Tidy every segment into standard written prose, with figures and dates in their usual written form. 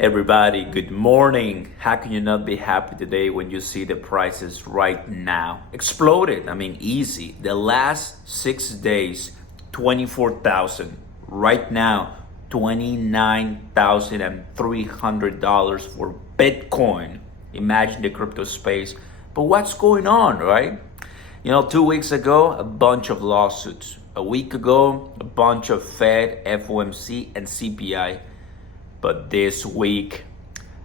Everybody, good morning. How can you not be happy today when you see the prices right now? Exploded. I mean, easy. The last 6 days, 24,000. Right now, $29,300 for Bitcoin. Imagine the crypto space. But what's going on, right? 2 weeks ago, a bunch of lawsuits. A week ago, a bunch of Fed, FOMC, and CPI. But this week,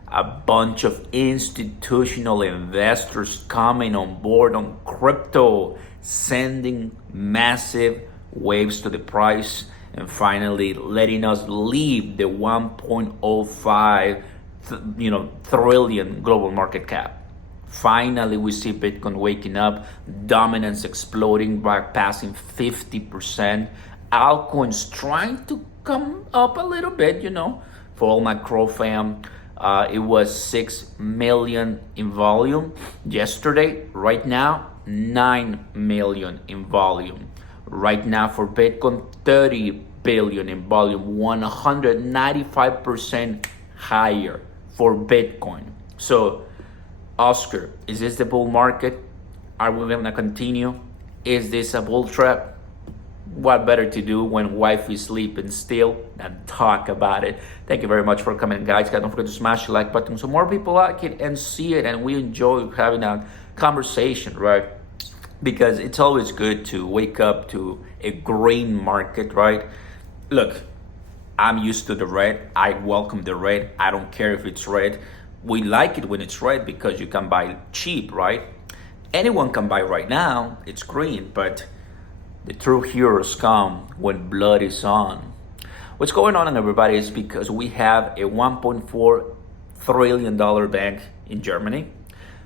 a bunch of institutional investors coming on board on crypto, sending massive waves to the price, and finally letting us leave the 1.05 trillion global market cap. Finally, we see Bitcoin waking up, dominance exploding by passing 50%. Altcoins trying to come up a little bit, for all my Crow fam. It was 6 million in volume yesterday. Right now, 9 million in volume. Right now for Bitcoin, 30 billion in volume, 195% higher for Bitcoin. So, Oscar, is this the bull market? Are we gonna continue? Is this a bull trap? What better to do when wife is sleeping still than talk about it? Thank you very much for coming, guys. Don't forget to smash the like button so more people like it and see it, and we enjoy having a conversation, right? Because it's always good to wake up to a green market, right? Look, I'm used to the red. I welcome the red. I don't care if it's red. We like it when it's red because you can buy cheap, right? Anyone can buy right now. It's green, but the true heroes come when blood is on. What's going on, everybody, is because we have a $1.4 trillion bank in Germany,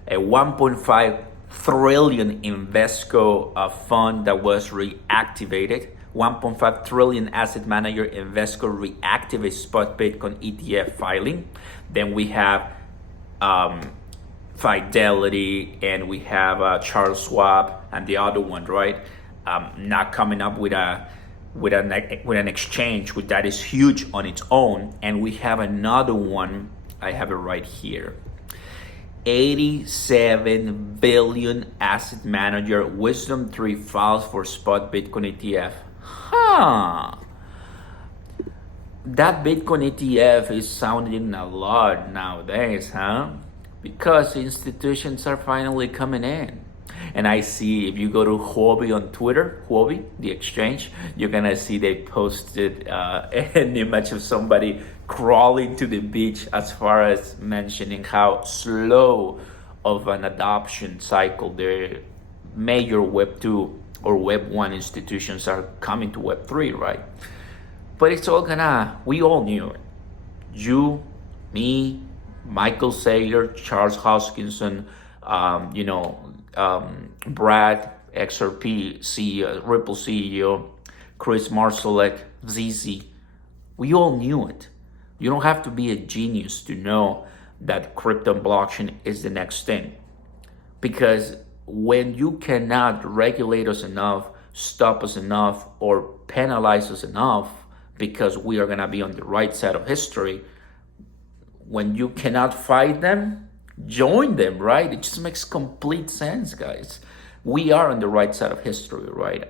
a 1.5 trillion Invesco fund that was reactivated, 1.5 trillion asset manager Invesco reactivate spot Bitcoin ETF filing. Then we have Fidelity, and we have Charles Schwab, and the other one, right? Not coming up with an exchange that is huge on its own. And we have another one. I have it right here. 87 billion asset manager Wisdom 3 files for spot Bitcoin ETF. That Bitcoin ETF is sounding a lot nowadays, because institutions are finally coming in. And I see, if you go to Huobi on Twitter, Huobi, the exchange, you're gonna see they posted an image of somebody crawling to the beach, as far as mentioning how slow of an adoption cycle the major Web 2 or Web 1 institutions are coming to Web 3, right? But it's all we all knew it. You, me, Michael Saylor, Charles Hoskinson, Brad, XRP CEO, Ripple CEO, Chris Marsalek, ZZ. We all knew it. You don't have to be a genius to know that crypto and blockchain is the next thing. Because when you cannot regulate us enough, stop us enough, or penalize us enough, because we are gonna be on the right side of history, when you cannot fight them, join them, right? It just makes complete sense, guys. We are on the right side of history, right?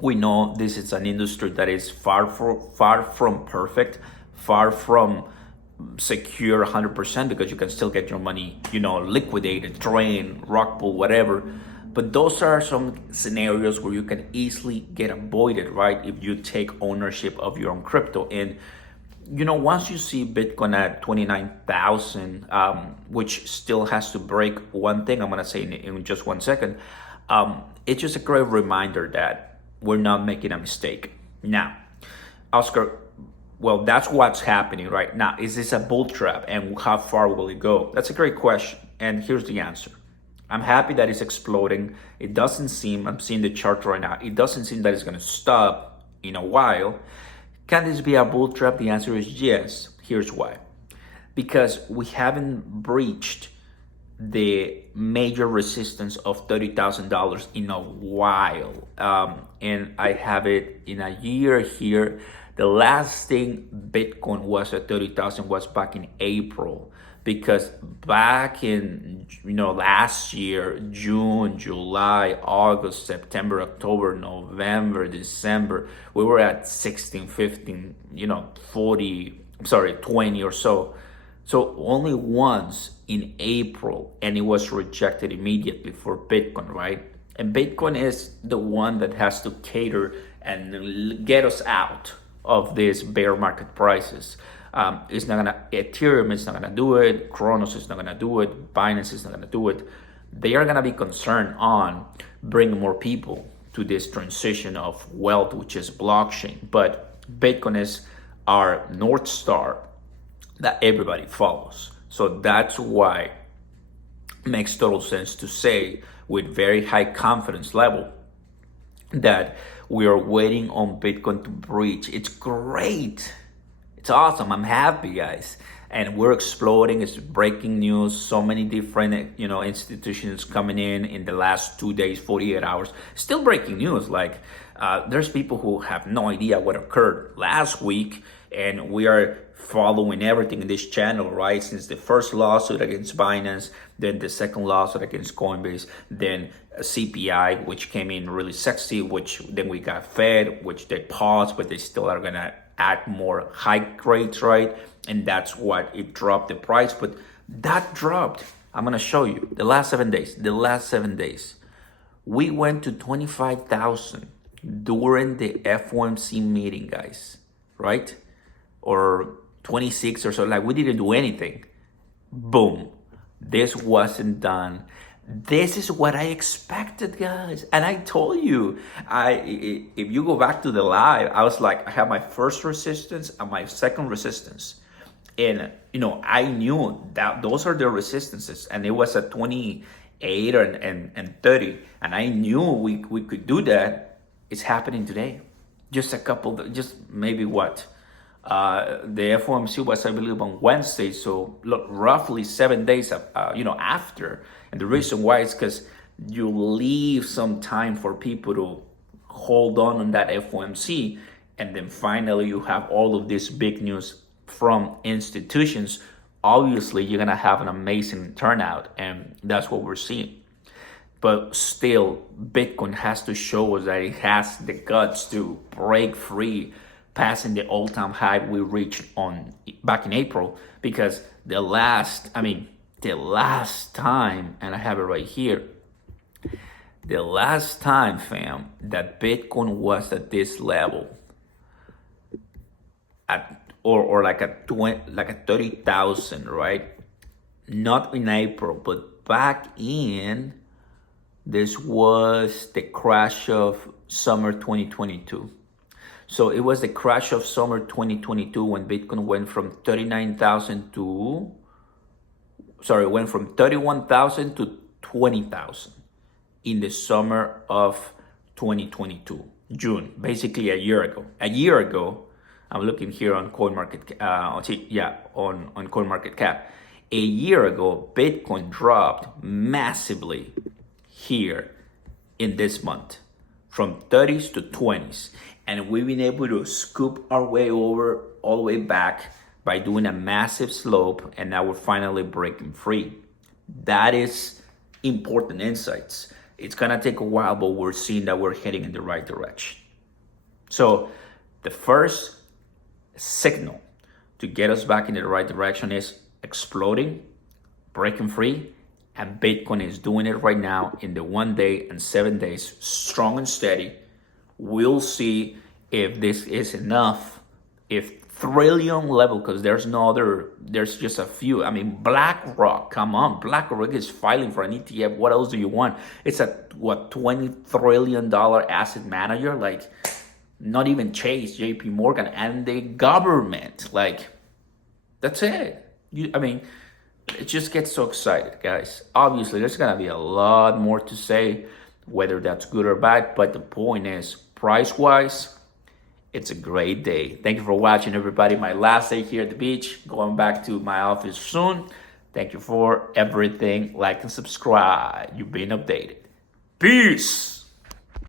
We know this is an industry that is far from perfect, far from secure 100%, because you can still get your money, liquidated, drained, rug pull, whatever. But those are some scenarios where you can easily get avoided, right? If you take ownership of your own crypto. And once you see Bitcoin at 29,000, which still has to break one thing, I'm going to say in just 1 second, it's just a great reminder that we're not making a mistake. Now, Oscar, well, that's what's happening right now. Is this a bull trap, and how far will it go? That's a great question, and here's the answer. I'm happy that it's exploding. It doesn't seem, I'm seeing the chart right now, it doesn't seem that it's going to stop in a while. Can this be a bull trap? The answer is yes. Here's why. Because we haven't breached the major resistance of $30,000 in a while. And I have it in a year here The last thing Bitcoin was at 30,000 was back in April, because back in last year, June, July, August, September, October, November, December, we were at 16, 15, 40, sorry, 20 or so. So only once in April, and it was rejected immediately for Bitcoin, right? And Bitcoin is the one that has to cater and get us out of these bear market prices. It's not gonna, Ethereum is not gonna do it, Cronos is not gonna do it, Binance is not gonna do it. They are gonna be concerned on bringing more people to this transition of wealth, which is blockchain. But Bitcoin is our North Star that everybody follows. So that's why it makes total sense to say with very high confidence level that we are waiting on Bitcoin to breach. It's great. It's awesome. I'm happy, guys. And we're exploding. It's breaking news. So many different, institutions coming in the last 2 days, 48 hours. Still breaking news. Like, there's people who have no idea what occurred last week, and we are following everything in this channel, right? Since the first lawsuit against Binance, then the second lawsuit against Coinbase, then CPI, which came in really sexy, which then we got Fed, which they paused, but they still are gonna add more hike rates, right? And that's what it dropped the price. But that dropped, I'm gonna show you the last 7 days. We went to 25,000 during the FOMC meeting, guys, right? Or 26 or so, like we didn't do anything. Boom, this wasn't done. This is what I expected, guys. And I told you, if you go back to the live, I was like, I have my first resistance and my second resistance. And, I knew that those are the resistances. And it was at 28 and 30. And I knew we could do that. It's happening today. Just maybe what? The FOMC was, I believe, on Wednesday. So look, roughly 7 days, after. And the reason why is because you leave some time for people to hold on that FOMC, and then finally you have all of this big news from institutions. Obviously, you're gonna have an amazing turnout, and that's what we're seeing. But still, Bitcoin has to show us that it has the guts to break free, passing the all-time high we reached back in April, because the last time, and I have it right here, the last time, fam, that Bitcoin was at this level, or like at 30,000, right? Not in April, but back in, this was the crash of summer 2022. So it was the crash of summer 2022 when Bitcoin went from 39,000 went from 31,000 to 20,000 in the summer of 2022, June, basically a year ago. A year ago, I'm looking here on on CoinMarketCap. A year ago, Bitcoin dropped massively here in this month from 30s to 20s. And we've been able to scoop our way over all the way back by doing a massive slope, and now we're finally breaking free. That is important insights. It's gonna take a while, but we're seeing that we're heading in the right direction. So the first signal to get us back in the right direction is exploding, breaking free, and Bitcoin is doing it right now in the 1 day and 7 days, strong and steady. We'll see if this is enough, if trillion level, because there's just a few. I mean, BlackRock, come on, BlackRock is filing for an ETF. What else do you want? It's a $20 trillion asset manager, like not even Chase, JP Morgan, and the government. Like, that's it. It just gets so excited, guys. Obviously, there's gonna be a lot more to say, whether that's good or bad, but the point is, price-wise, it's a great day. Thank you for watching, everybody. My last day here at the beach, going back to my office soon. Thank you for everything. Like and subscribe. You've been updated. Peace.